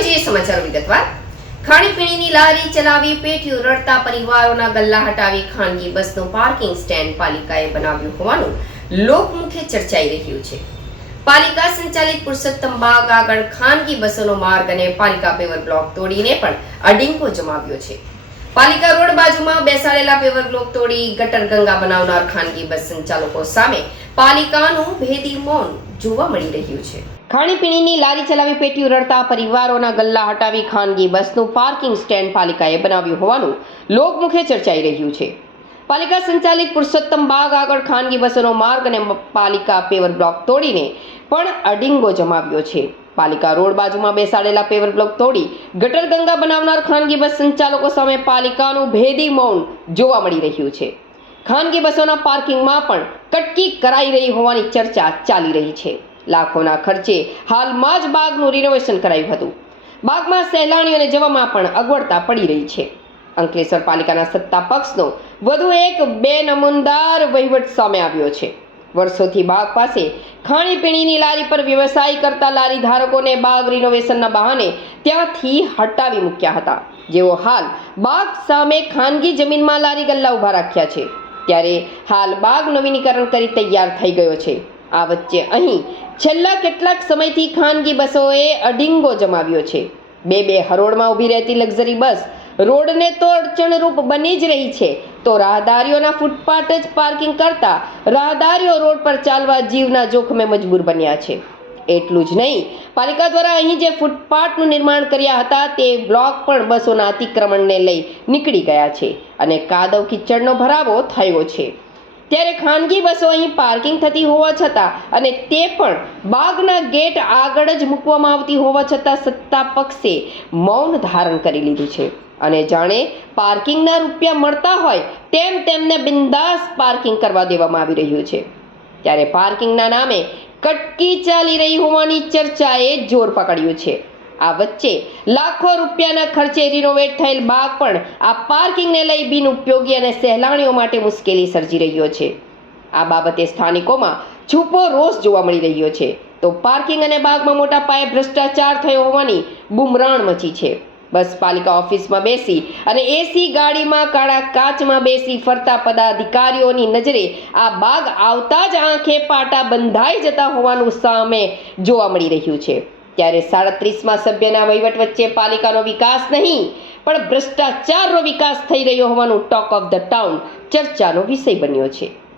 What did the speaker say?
હવે જોઈએ સમાચારો વિગતવાર। ખાણીપીણીની લારી ચલાવી પેટીયું રડતા પરિવારોના ગલ્લા હટાવી ખાનગી બસનું પાર્કિંગ સ્ટેન્ડ પાલિકાએ બનાવ્યું હોવાનું લોકમુખે ચર્ચાઈ રહ્યું છે। પાલિકા સંચાલિત પુરુષોત્તમ બાગ આગળ ખાનગી બસોનો માર્ગ અને પાલિકા પેવર બ્લોક તોડીને પણ અડીંગો જમાવ્યો છે। પાલિકા રોડ બાજુમાં બેસાડેલા પેવર બ્લોક તોડી ગટર ગંગા બનાવનાર ખાનગી બસ સંચાલકો સામે પાલિકાનું ભેદી મૌન જોવા મળી રહ્યું છે। ખાણીપીણીની લારી ચલાવી પેટીયું રડતા પરિવારોના ગલ્લા હટાવી ખાનગી બસનું પાર્કિંગ સ્ટેન્ડ પાલિકાએ બનાવ્યું હોવાનું લોકમુખે ચર્ચાઈ રહ્યું છે। પાલિકા સંચાલિત પુરુષોત્તમ બાગ આગળ ખાનગી બસોનો માર્ગ અને પાલિકા પેવર બ્લોક તોડીને પણ અડીંગો જમાવ્યો છે। પાલિકા રોડ બાજુમાં બેસાડેલા પેવર બ્લોક તોડી ગટર ગંગા બનાવનાર ખાનગી બસ સંચાલકો સામે પાલિકાનું ભેદી મૌન જોવા મળી રહ્યું છે। ખાનગી બસોના પાર્કિંગમાં પણ કટકી કરાઈ રહી હોવાની ચર્ચા ચાલી રહી છે। લાખોના ખર્ચે હાલમાં જ બાગનું રિનોવેશન કરાયું હતું। બાગમાં સહેલાણીઓને જવામાં પણ અગવડતા પડી રહી છે। અંકલેશ્વર પાલિકાના સત્તા પક્ષનો વધુ એક બેનમૂનદાર વહીવટ સામે આવ્યો છે। વર્ષોથી બાગ પાસે ખાણીપીણીની લારી પર વ્યવસાય કરતા લારી ધારકોને બાગ રિનોવેશનના બહાને ત્યાંથી હટાવી મૂક્યા હતા, જેઓ હાલ બાગ સામે ખાનગી જમીનમાં લારી ગલ્લા ઊભા રાખ્યા છે। ત્યારે હાલ બાગ નવીનીકરણ કરી તૈયાર થઈ ગયો છે। આ વચ્ચે અહીં છેલ્લા કેટલાક સમયથી ખાનગી બસોએ અડીંગો જમાવ્યો છે। બે હરોળમાં ઊભી રહેતી લક્ઝરી બસ રોડને તો અડચણરૂપ બની જ રહી છે, તો રાહદારીઓના ફૂટપાથ જ પાર્કિંગ કરતા રાહદારીઓ રોડ પર ચાલવા જીવના જોખમે મજબૂર બન્યા છે। એટલું જ નહીં, પાલિકા દ્વારા અહીં જે ફૂટપાથનું નિર્માણ કર્યા હતા તે બ્લોક પણ બસોના અતિક્રમણને લઈ નીકળી ગયા છે અને કાદવ કિચડનો ભરાવો થયો છે। ત્યારે ખાનગી બસો અહીં પાર્કિંગ થતી હોવા છતાં અને તે પણ બાગના ગેટ આગળ જ મૂકવામાં આવતી હોવા છતાં સત્તા પક્ષે મૌન ધારણ કરી લીધું છે અને જાણે પાર્કિંગના રૂપિયા મળતા હોય તેમ તેમને બિંદાસ પાર્કિંગ કરવા દેવામાં આવી રહ્યું છે। ત્યારે પાર્કિંગના નામે કટકી ચાલી રહી હોવાની ચર્ચાએ જોર પકડ્યું છે। આ વચ્ચે લાખો રૂપિયાના ખર્ચે રિનોવેટ થયેલ બાગ પણ આ પાર્કિંગને લઈ બિનઉપયોગી અને સહેલાણીઓ માટે મુશ્કેલી સર્જી રહ્યો છે। આ બાબતે સ્થાનિકોમાં છૂપો રોષ જોવા મળી રહ્યો છે, તો પાર્કિંગ અને બાગમાં મોટા પાયે ભ્રષ્ટાચાર થયો હોવાની બુમરાણ મચી છે। બસ પાલિકા ઓફિસમાં બેસી અને એસી ગાડીમાં કાળા કાચમાં બેસી ફરતા પદાધિકારીઓની નજરે આ બાગ આવતા જ આંખે પાટા બંધાઈ જતા હોવાનું સામે જોવા મળી રહ્યું છે। ત્યારે 37માં સભ્યના વહીવટ વચ્ચે પાલિકાનો વિકાસ નહીં પણ ભ્રષ્ટાચારનો વિકાસ થઈ રહ્યો હોવાનું ટોક ઓફ ધ ટાઉન ચર્ચાનો વિષય બન્યો છે।